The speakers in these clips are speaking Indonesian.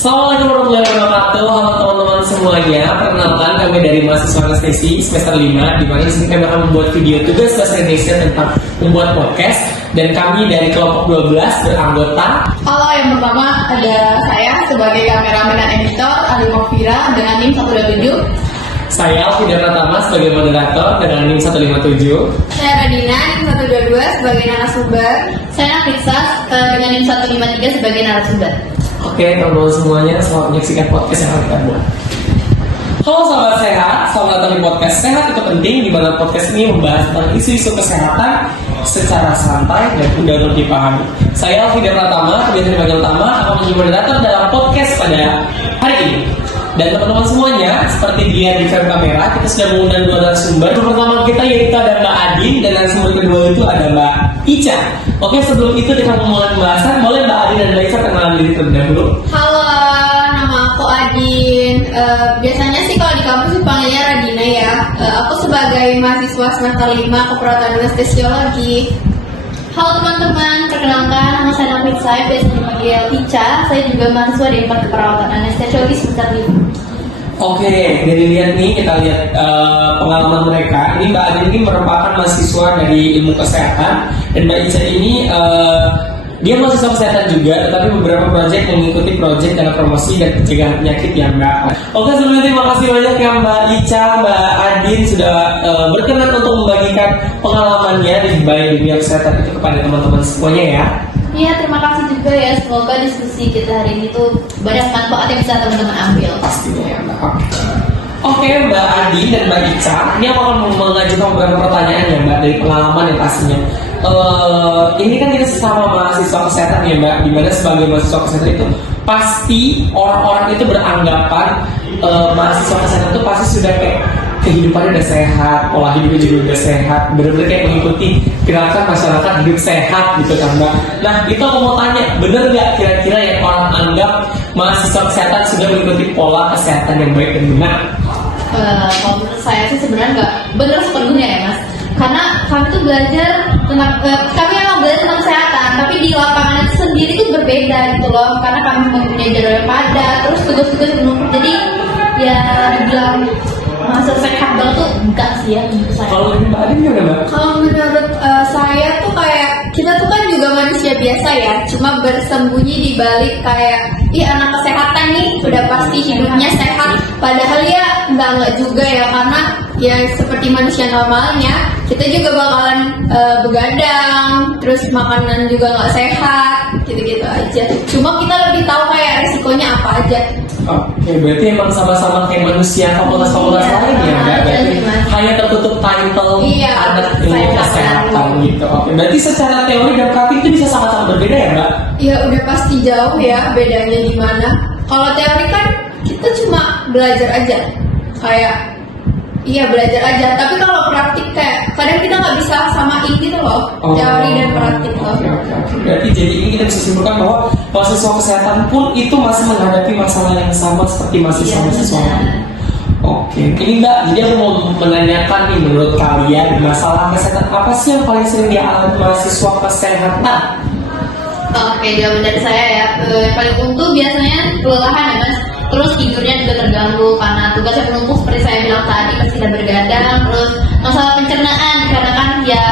Assalamualaikum warahmatullahi wabarakatuh. Halo teman-teman semuanya. Perkenalkan, kami dari mahasiswa anestesi semester 5, di mana di sini kami akan membuat video tugas bahasa Indonesia tentang membuat podcast. Dan kami dari kelompok 12 beranggota. Halo, yang pertama ada saya sebagai kameramen dan editor Ali Mofira dengan NIM 127. Saya Alfida Pratama sebagai moderator dengan NIM 157. Saya Radina NIM 122 sebagai narasumber. Saya Nafisa dengan NIM 153 sebagai narasumber. Oke, teman-teman semuanya, selamat menyaksikan podcast yang akan kita buat. Halo sahabat sehat, selamat datang di podcast Sehat Itu Penting, di mana podcast ini membahas tentang isu-isu kesehatan secara santai dan mudah untuk dipahami. Saya Alfida Pratama, kebiasaan bagian utama, akan menjadi moderator dalam podcast pada hari ini. Dan teman-teman semuanya, seperti dilihat di frame kamera, kita sudah mengundang dua narasumber. Yang pertama kita yaitu ada Mbak Adin, dan narasumber kedua itu ada Mbak Ica. Oke, sebelum itu kita memulai pembahasan, boleh Mbak Adin dan Mbak Ica kenalan diri terlebih dahulu. Halo, nama aku Adin. Biasanya sih kalau di kampus dipanggilnya Radina ya. Aku sebagai mahasiswa semester 5 keperawatan anestesiologi. Halo teman-teman, perkenalkan nama saya Nafisa, biasa dipanggil Ica. Saya juga mahasiswa di 4 keperawatan anestesiologi semester 5. Oke, dari lihat nih, kita lihat pengalaman mereka. Ini Mbak Adin ini merupakan mahasiswa dari ilmu kesehatan, dan Mbak Ica ini dia mahasiswa kesehatan juga, tetapi beberapa proyek mengikuti proyek dalam promosi dan pencegahan penyakit ya Mbak. Oke, sebelumnya terima kasih banyak ya Mbak Ica, Mbak Adin sudah berkenan untuk membagikan pengalamannya di baik dunia kesehatan itu kepada teman-teman semuanya ya. Iya, terima kasih juga ya. Semoga diskusi kita hari ini tuh banyak manfaat yang bisa teman-teman ambil. Pastinya ya Mbak. Oke, Mbak Adi dan Mbak Ica, ini aku akan mengajukan beberapa pertanyaan ya Mbak dari pengalaman yang pastinya. Ini kan kita sesama mahasiswa kesehatan ya Mbak, dimana sebagai mahasiswa kesehatan itu pasti orang-orang itu beranggapan mahasiswa kesehatan itu pasti sudah kayak kehidupannya udah sehat, pola hidupnya juga udah sehat, benar-benar kayak mengikuti gerakan masyarakat hidup sehat gitu kan Mbak. Nah itu aku mau tanya, bener nggak kira-kira yang orang anggap mahasiswa kesehatan sudah mengikuti pola kesehatan yang baik dan benar? Kalau menurut saya sih sebenarnya nggak benar sepenuhnya ya Mas, karena kami tuh belajar tentang kami memang belajar tentang kesehatan, tapi di lapangan itu sendiri tuh berbeda gitu loh, karena kami mempunyai jadwal yang padat, terus tugas-tugas menumpuk, jadi ya dibilang mahasiswa sehat banget tuh enggak sih ya menurut saya. Kalau dari Mbak Adin gimana Mbak? Kalau menurut saya tuh kayak kita tuh kan juga manusia biasa ya, cuma bersembunyi di balik kayak anak kesehatan nih udah pasti hidupnya sehat, padahal ya enggak juga ya, karena ya seperti manusia normalnya kita juga bakalan begadang, terus makanan juga nggak sehat, gitu-gitu aja. Cuma kita lebih tahu kayak resikonya apa aja. Oke, berarti emang sama-sama kayak manusia fakultas-fakultas lain ya Mbak? Berarti hanya tertutup title anak ilmu kesehatan gitu. Oke, berarti secara teori dan praktik itu bisa sama-sama berbeda ya Mbak? Ya udah pasti jauh ya bedanya di mana. Kalau teori kan kita cuma belajar aja, kayak belajar aja. Tapi kalau praktik kayak kadang kita nggak bisa samain gitu loh, teori dan praktik loh. Oke. Berarti jadi ini kita bisa simpulkan bahwa mahasiswa kesehatan pun itu masih menghadapi masalah yang sama seperti mahasiswa-mahasiswa lain. Oke, ini Mbak, jadi aku mau menanyakan nih, menurut kalian masalah kesehatan apa sih yang paling sering dialami mahasiswa kesehatan? Oke, jawaban dari saya ya, yang paling untung biasanya kelelahan ya Mas. Terus tidurnya juga terganggu karena tugasnya penumpuk seperti saya bilang tadi, pasti tidak bergadang. Terus masalah pencernaan karena kan ya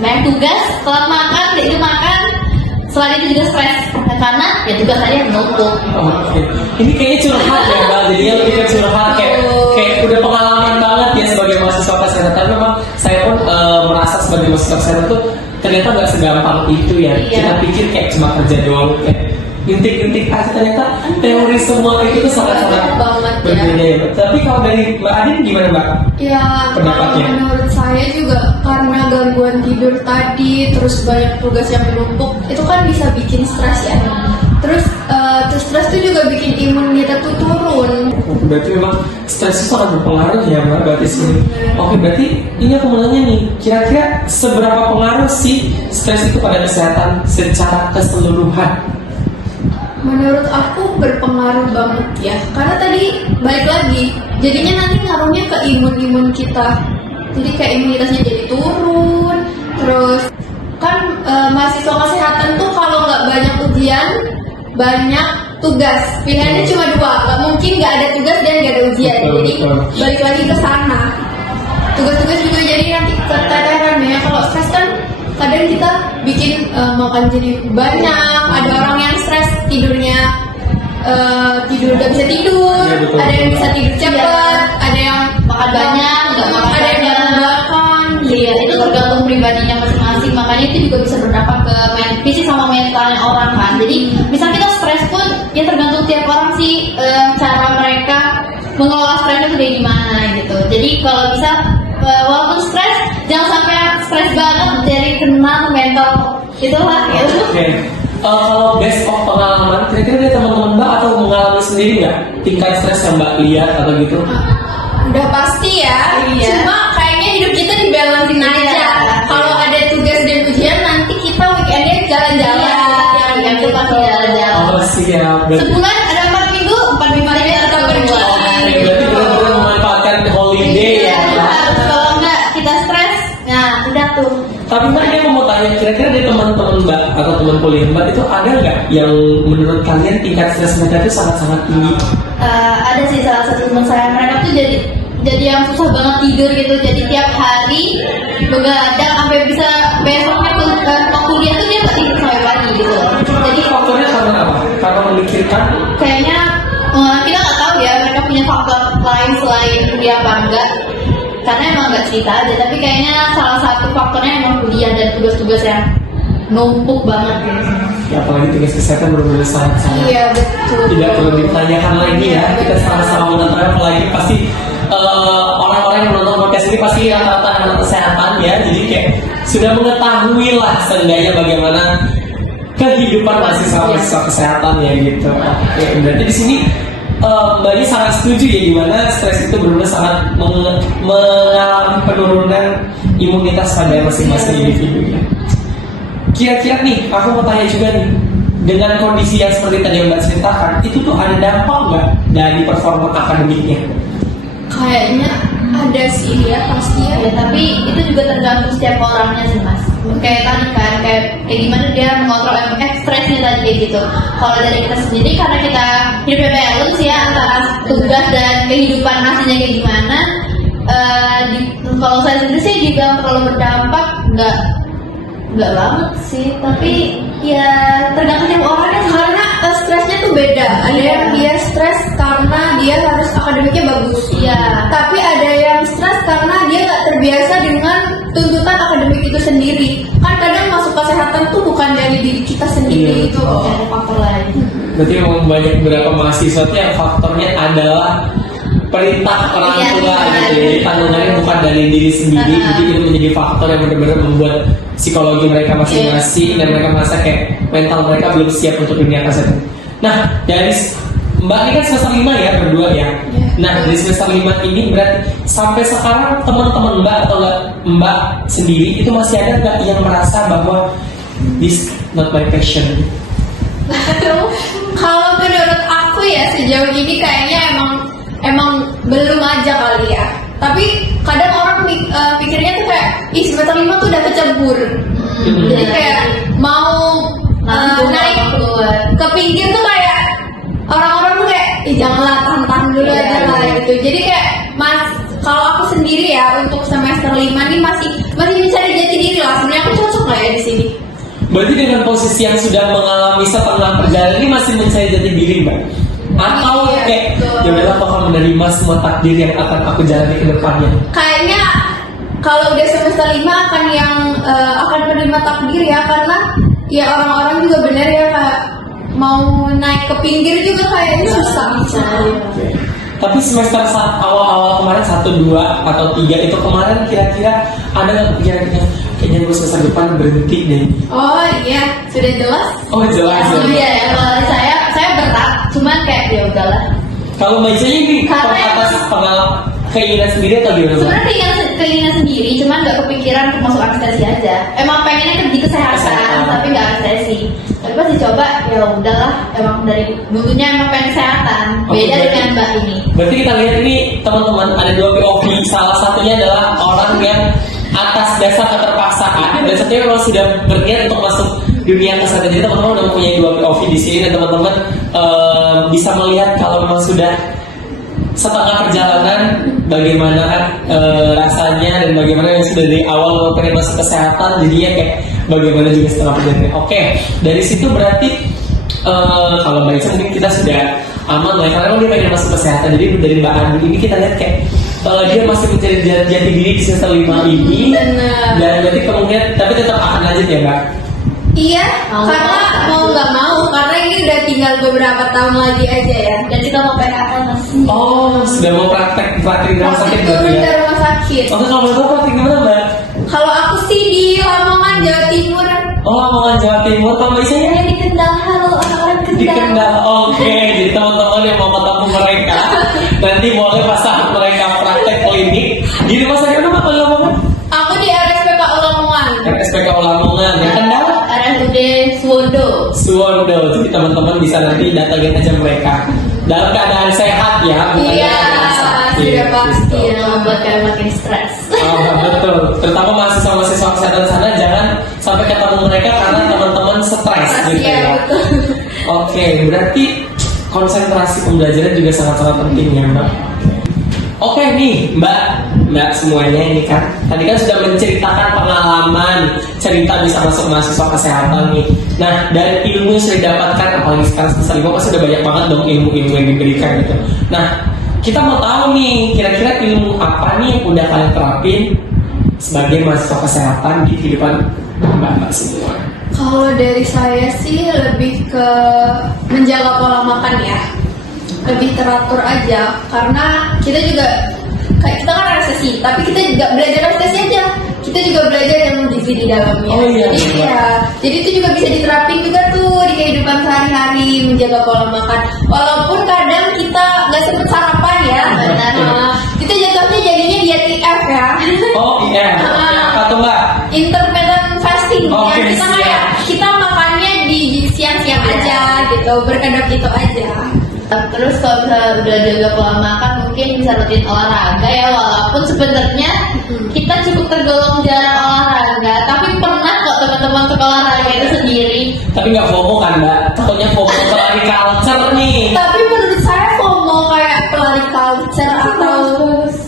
banyak tugas, telat makan, tidak makan. Selain itu juga stres karena ya tugas saya menumpuk. Oke, ini kayaknya curhat ya Mbak, jadinya lebih ke curhat kayak udah pengalaman banget ya sebagai mahasiswa kesehatan. Tapi memang saya pun merasa sebagai mahasiswa kesehatan tuh ternyata nggak segampang itu ya. Kita pikir kayak cuma kerja doang, kayak intik-intik aja, ternyata teori semua itu tuh sangat-sangat berbeda ya. Tapi kalau dari Mbak Adin gimana Mbak? Ya, pendapatnya? kalau menurut saya juga karena gangguan tidur tadi, terus banyak tugas yang menumpuk, itu kan bisa bikin stres ya. Terus stres itu juga bikin imun kita tuh turun. Berarti memang stres itu sangat berpengaruh ya Mbak, berarti sini. Oke, berarti ini aku mau nanya nih, kira-kira seberapa pengaruh sih stres itu pada kesehatan secara keseluruhan? Menurut aku berpengaruh banget ya, karena tadi balik lagi, jadinya nanti ngaruhnya ke imun kita. Jadi kayak imunitasnya jadi turun. Terus kan mahasiswa kesehatan tuh kalau nggak banyak ujian, banyak tugas. Pilihannya cuma dua, nggak mungkin nggak ada tugas dan nggak ada ujian. Betul, Jadi betul. balik lagi ke sana. Tugas-tugas juga jadi nanti keteteran ya. Kalau stres kan kadang kita bikin makan jadi banyak. Ada orang yang stres tidurnya tidur nggak bisa tidur, Iya, betul, ada yang betul. bisa tidur cepat, ada yang Makan banyak, nggak makan ada yang banyak. nggak makan. Iya, itu tergantung pribadinya masing-masing. Makanya itu juga bisa berdampak ke fisik sama mentalnya orang kan. Jadi, misal kita stres pun, ya tergantung tiap orang sih cara mereka mengelola stresnya tuh kayak gimana gitu. Jadi kalau bisa, walaupun stres, jangan sampai stres banget jadi kena mental itulah gitu. Oke. Kalau based of pengalaman, kira-kira dari teman-teman Mbak atau mengalami sendiri nggak tingkat stres yang Mbak lihat atau gitu? Udah pasti ya. Iya. Cuma kayaknya hidup kita dibalansin aja. Iya. Kalau ada tugas dan ujian nanti kita weekendnya jalan-jalan. Yang itu pasti jalan-jalan. Oh siap. Berarti, Sebulan ada 4 minggu, 4 minggu aja kita pergi. oke, berarti benar-benar memanfaatkan holiday ya. Harus, kalau enggak kita stres, nah udah tuh. Tapi Mbak ini mau tanya, kira-kira dari teman-teman Mbak atau teman kuliah Mbak itu ada nggak yang menurut kalian tingkat stres mereka itu sangat-sangat tinggi? Ada sih salah satu teman saya, mereka tuh jadi yang susah banget tidur gitu, jadi tiap hari begadang sampai bisa besoknya tuh kuliah tuh dia nggak tidur sampai pagi gitu. Jadi Faktornya karena apa? Karena memikirkan kayaknya kita nggak tahu ya mereka punya faktor lain selain kuliah apa enggak, karena emang nggak cerita aja, tapi kayaknya salah satu faktornya emang kuliah dan tugas-tugas yang numpuk banget gitu. ya apalagi tugas kesehatan benar-benar sangat-sangat Iya betul. tidak perlu ditanyakan lagi ya, kita sama-sama mengetahui, apalagi pasti orang-orang yang menonton podcast ini pasti rata-rata anak kesehatan ya, jadi kayak sudah mengetahui lah seenggaknya bagaimana kehidupan mahasiswa kesehatan ya gitu. Oke, berarti di sini Mbak ini sangat setuju ya, dimana stres itu benar-benar sangat mengalami penurunan imunitas pada masing-masing individu ya. Kira-kira nih, aku mau tanya juga nih, dengan kondisi yang seperti tadi yang Mbak ceritakan, itu tuh ada dampak nggak dari performa akademiknya? Kayaknya ada sih ya pasti ya. Ya, tapi itu juga tergantung setiap orangnya sih mas. Kayak tadi kan, kayak gimana dia mengontrol stresnya tadi kayak gitu. Kalau dari kita sendiri, karena kita hidupnya balance ya antara tugas dan kehidupan aslinya kayak gimana. Kalau saya sendiri sih juga terlalu berdampak, nggak banget sih. Tapi ya tergantung tiap orangnya sih. Karena stresnya tuh beda. Ada yang dia stres karena dia harus akademiknya bagus. Iya. Tapi ada yang stres karena dia nggak terbiasa dengan tuntutan akademik itu sendiri. Kan kadang masuk kesehatan tuh bukan dari diri kita sendiri Iya. itu. Ada faktor lain. Berarti memang banyak beberapa mahasiswa tuh yang faktornya adalah perintah orang Iya, tua benar. gitu. Jadi tanggungannya bukan dari diri sendiri, jadi itu menjadi faktor yang benar-benar membuat psikologi mereka masing-masing dan mereka merasa kayak mental mereka belum siap untuk dunia kesehatan. Nah, dari Mbak ini kan semester 5 ya, berdua ya. Nah, dari semester 5 ini berarti sampai sekarang teman-teman Mbak atau Mbak sendiri itu masih ada nggak yang merasa bahwa this not my passion? Kalau menurut aku ya sejauh ini kayaknya emang belum aja kali ya. Tapi kadang orang pikirnya tuh kayak semester 5 tuh udah kecebur. Jadi kayak mau naik ke pinggir tuh kayak orang-orang tuh kayak janganlah tahan-tahan dulu aja lah gitu. Jadi kayak kalau aku sendiri ya untuk semester 5 nih masih mencari jati diri lah. Sebenarnya aku cocok lah ya di sini. Berarti dengan posisi yang sudah mengalami setengah perjalanan ini masih mencari jati diri Mbak? Atau Iya, kayak betul. ya udahlah aku akan menerima semua takdir yang akan aku jalani ke depannya? Kayaknya kalau udah semester 5 akan menerima takdir ya, karena ya orang-orang juga benar ya kayak mau naik ke pinggir juga kayaknya susah. Tapi semester awal-awal kemarin 1, 2, atau 3 itu kemarin kira-kira ada nggak pikiran kayaknya gue semester depan berhenti deh? Oh iya, sudah jelas. Oh jelas. Ya, jelas. ya, kalau dari saya berat, cuman kayak ya udahlah. Kalau Mbak Ica ini Karena atas keinginan sendiri atau gimana Mbak? Sebenarnya keinginan sendiri, cuman nggak kepikiran untuk masuk anestesi aja. Emang pengennya di kesehatan, tapi nggak anestesi. Tapi pas dicoba, ya udahlah. Emang dari dulunya emang pengen kesehatan. Beda Oke, dengan Mbak ini. Berarti kita lihat ini teman-teman ada 2 POV. Salah satunya adalah orang yang atas dasar keterpaksaan dan satunya memang sudah berniat untuk masuk dunia kesehatan. Jadi teman-teman udah mempunyai 2 POV di sini dan teman-teman bisa melihat kalau memang sudah setengah perjalanan bagaimana rasanya dan bagaimana yang sudah dari awal pengen masuk kesehatan, jadinya kayak bagaimana juga setengah perjalanan. Oke, dari situ berarti kalau Mbak Ica mungkin kita sudah aman lah karena dia pengen masuk kesehatan. Jadi dari Mbak Andi ini kita lihat kayak dia masih mencari jati diri di semester 5 ini. Dan berarti kemungkinan tapi tetap akan lanjut ya Mbak? Iya, karena mau nggak mau, karena ini udah tinggal beberapa tahun lagi aja ya. Dan kita mau PKL mas. Oh, sudah mau praktek di rumah sakit Turun berarti ya? dari rumah sakit. Oh, kalau boleh tahu praktek di mana Mbak? Kalau aku sih di Lamongan, Jawa Timur. Oh, Lamongan Jawa Timur. Kalau Mbak Ica Saya di Kendal, halo orang-orang di Kendal. Kendal. Oke, jadi teman-teman yang mau ketemu mereka nanti boleh pas saat mereka praktek klinik di rumah sakit apa kalau Lamongan? Aku di RSPK Lamongan. SPK Lamongan ya Kendal. RSUD Suwondo. Suwondo, jadi teman-teman bisa nanti datangin aja mereka dalam keadaan sehat ya, bukan Iya, dalam keadaan sakit, sudah pasti. gitu. Yang membuat kalian makin stres. Oh, betul. Terutama mahasiswa-mahasiswa kesehatan sana jangan sampai ketemu mereka karena teman-teman stres gitu Iya, ya. betul. Oke, berarti konsentrasi pembelajaran juga sangat-sangat penting ya Mbak. Oke nih Mbak semuanya ini kan tadi kan sudah menceritakan pengalaman cerita bisa masuk mahasiswa kesehatan nih. Nah dari ilmu yang sudah didapatkan apalagi sekarang semester 5 pasti sudah banyak banget dong ilmu-ilmu yang diberikan gitu. Nah kita mau tahu nih kira-kira ilmu apa nih yang udah kalian terapin sebagai mahasiswa kesehatan di kehidupan Mbak semua. Kalau dari saya sih lebih ke menjaga pola makan ya, lebih teratur aja karena kita juga kayak kita kan anestesi tapi kita juga belajar anestesi aja, kita juga belajar yang gizi di dalamnya. Oh, iya, jadi iya. ya jadi itu juga bisa diterapin juga tuh di kehidupan sehari-hari, menjaga pola makan walaupun kadang kita nggak sempet sarapan ya. Benar. Nah, kita jatuhnya jadinya diet IF ya. Oh iya, apa tuh Mbak? Intermittent fasting Oke, ya, kita siap. kayak kita makannya di siang-siang aja gitu, berkedok itu aja. Terus kalau misalnya udah jaga pola makan mungkin bisa rutin olahraga ya, walaupun sebenarnya kita cukup tergolong jarang olahraga, tapi pernah kok teman-teman untuk olahraga itu sendiri. Tapi nggak FOMO kan Mbak? Takutnya FOMO pelari culture nih. Tapi menurut saya FOMO kayak pelari culture atau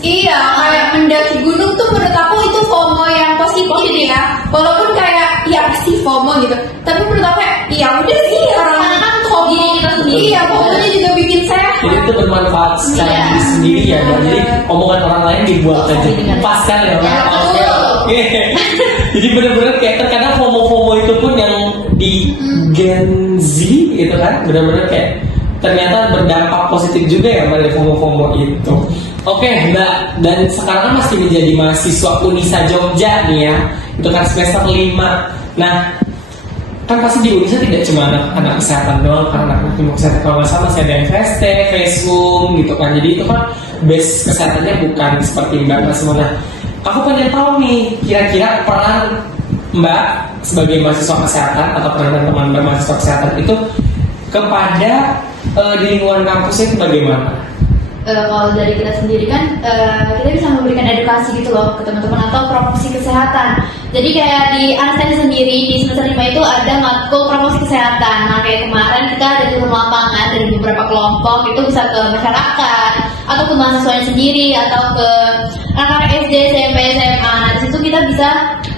iya kayak mendaki gunung tuh menurut aku itu FOMO yang positif ya. Walaupun kayak ya pasti FOMO gitu. Tapi menurut aku kayak ya udah sih orang kan hobi kita sendiri ya, FOMO-nya juga bikin sehat. Jadi itu bermanfaat secara Iya. diri sendiri ya, Mbak. Jadi omongan orang lain dibuat aja, Iya. pas kan ya Mbak? Ya, Oke, betul. oke. Jadi benar-benar kayak terkadang FOMO itu pun yang di Gen Z gitu kan, benar-benar kayak ternyata berdampak positif juga ya pada FOMO itu. Oke Mbak, dan sekarang kan masih menjadi mahasiswa Unisa Jogja nih ya, itu kan semester 5. Nah, kan pasti di Unisa tidak cuma anak kesehatan doang, karena anak ilmu kesehatan kalau nggak salah masih ada FST, FESUM gitu kan. Jadi itu kan base kesehatannya bukan seperti Mbak semua. Nah, aku pengen tahu nih kira-kira peran Mbak sebagai mahasiswa kesehatan atau peran teman Mbak mahasiswa kesehatan itu kepada di lingkungan kampusnya itu bagaimana? Kalau dari kita sendiri kan kita bisa memberikan edukasi gitu loh ke teman-teman atau promosi kesehatan. Jadi kayak di anestesi sendiri di semester 5 itu ada matkul promosi kesehatan. Nah kayak kemarin kita ada turun lapangan dari beberapa kelompok, itu bisa ke masyarakat atau ke mahasiswanya sendiri atau ke anak-anak SD, SMP, SMA. Nah di situ kita bisa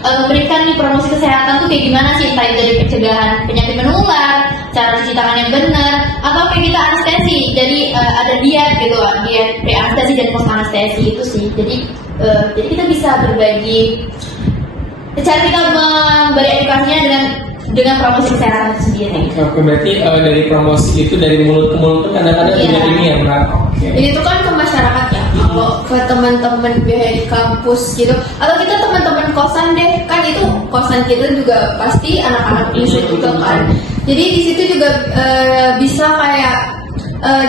memberikan nih promosi kesehatan tuh kayak gimana sih, entah itu dari pencegahan penyakit menular, cara cuci tangan yang benar, atau kayak kita anestesi. Jadi ada diet gitu lah, diet pre anestesi dan post anestesi itu sih. Jadi kita bisa berbagi cara kita memberi edukasinya dengan promosi kesehatan itu sendiri. Oke, berarti dari promosi itu dari mulut ke mulut tuh kadang-kadang Iya. juga ini ya Mbak. Oke. Ini tuh kan ke masyarakat ya, kalau ke teman-teman di kampus gitu, atau kita teman-teman kosan deh, kan itu kosan kita juga pasti anak-anak di situ kan. Jadi di situ juga bisa kayak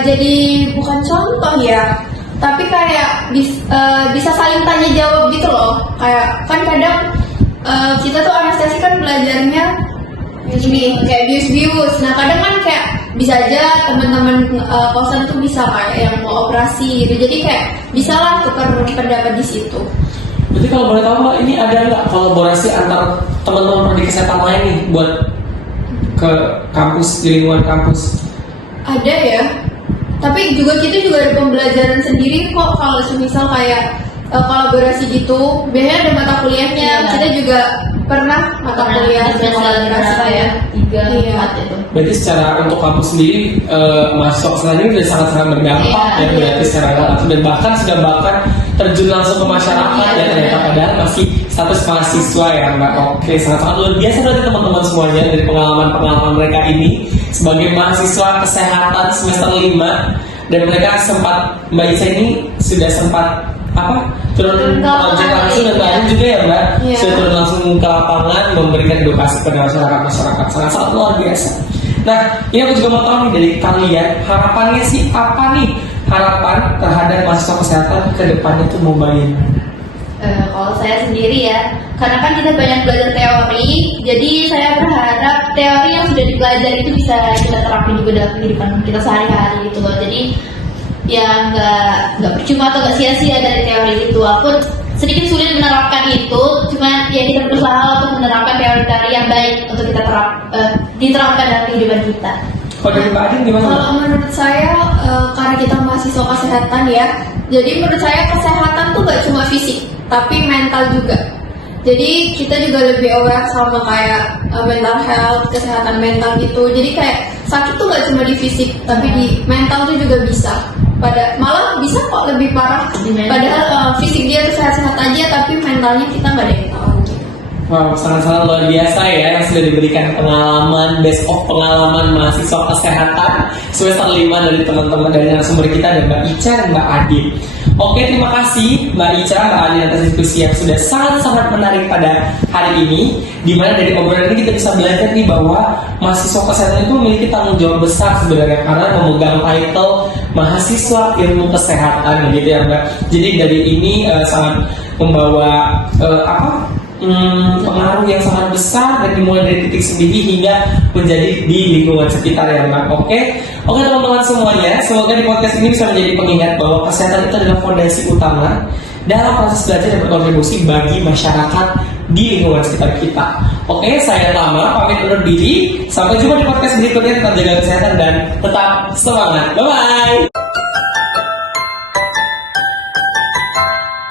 jadi bukan contoh ya, tapi kayak bisa saling tanya jawab gitu loh. Kayak kan kadang kita tuh anestesi kan belajarnya kayak bius-bius. Nah kadang kan kayak bisa aja teman-teman kosan tuh bisa kayak yang mau operasi gitu. Jadi kayak bisa lah tukar pendapat di situ. Berarti kalau boleh tahu Mbak, ini ada nggak kolaborasi antar teman-teman prodi kesehatan lain nih buat ke kampus, di lingkungan kampus? Ada ya, tapi juga kita juga ada pembelajaran sendiri kok. Kalau semisal kayak kolaborasi gitu, biasanya ada mata kuliahnya. Iya. Kita juga pernah mata kuliah berapa ya? 3, Iya. 4 itu. Berarti secara untuk kampus sendiri masuk selanjutnya udah sangat-sangat berdampak Iya, ya, berarti iya. secara langsung dan bahkan sudah terjun langsung ke masyarakat Iya, ya ternyata, benar. padahal masih status mahasiswa ya Mbak. Oke, sangat-sangat luar biasa berarti teman-teman semuanya dari pengalaman-pengalaman mereka ini sebagai mahasiswa kesehatan semester 5, dan mereka sempat, Mbak Ica ini sudah sempat turun Turun ke lapangan. project langsung dan lain juga ya Mbak, Iya. sudah turun langsung ke lapangan memberikan edukasi kepada masyarakat sangat-sangat luar biasa. Nah, ini aku juga mau tahu nih dari kalian, harapannya sih apa nih, harapan terhadap mahasiswa kesehatan ke depannya tuh mau bagaimana? Kalau saya sendiri ya, karena kan kita banyak belajar teori, jadi saya berharap teori yang sudah dipelajari itu bisa kita terapin juga dalam kehidupan kita sehari-hari gitu loh. Jadi ya nggak percuma atau nggak sia-sia dari teori itu. Walaupun sedikit sulit menerapkan itu, cuman ya kita berusaha untuk menerapkan teori-teori yang baik untuk kita diterapkan dalam kehidupan kita. Kalau dari Mbak Adin gimana? Mbak? Kalau menurut saya, karena kita mahasiswa kesehatan ya, jadi menurut saya kesehatan tuh gak cuma fisik, tapi mental juga. Jadi kita juga lebih aware sama kayak mental health, kesehatan mental gitu. Jadi kayak sakit tuh gak cuma di fisik, tapi di mental tuh juga bisa. Malah bisa kok lebih parah. Di mental. Padahal fisik dia tuh sehat-sehat aja, tapi mentalnya kita nggak ada yang tahu. Wow, sangat-sangat luar biasa ya yang sudah diberikan pengalaman, best of pengalaman mahasiswa kesehatan semester 5 dari teman-teman dari narasumber kita, ada Mbak Ica dan Mbak Adin. Oke, terima kasih Mbak Ica, Mbak Adin atas diskusi yang sudah sangat-sangat menarik pada hari ini, dimana dari obrolan ini kita bisa belajar nih bahwa mahasiswa kesehatan itu memiliki tanggung jawab besar sebenarnya karena memegang title mahasiswa ilmu kesehatan gitu ya Mbak. Jadi dari ini sangat membawa pengaruh yang sangat besar dan dimulai dari titik sendiri hingga menjadi di lingkungan sekitar ya Mbak. Oke teman-teman semuanya, semoga di podcast ini bisa menjadi pengingat bahwa kesehatan itu adalah fondasi utama dalam proses belajar dan berkontribusi bagi masyarakat di lingkungan sekitar kita. Oke, saya Tama pamit undur diri. Sampai jumpa di podcast berikutnya. Tetap jaga kesehatan dan tetap semangat. Bye bye.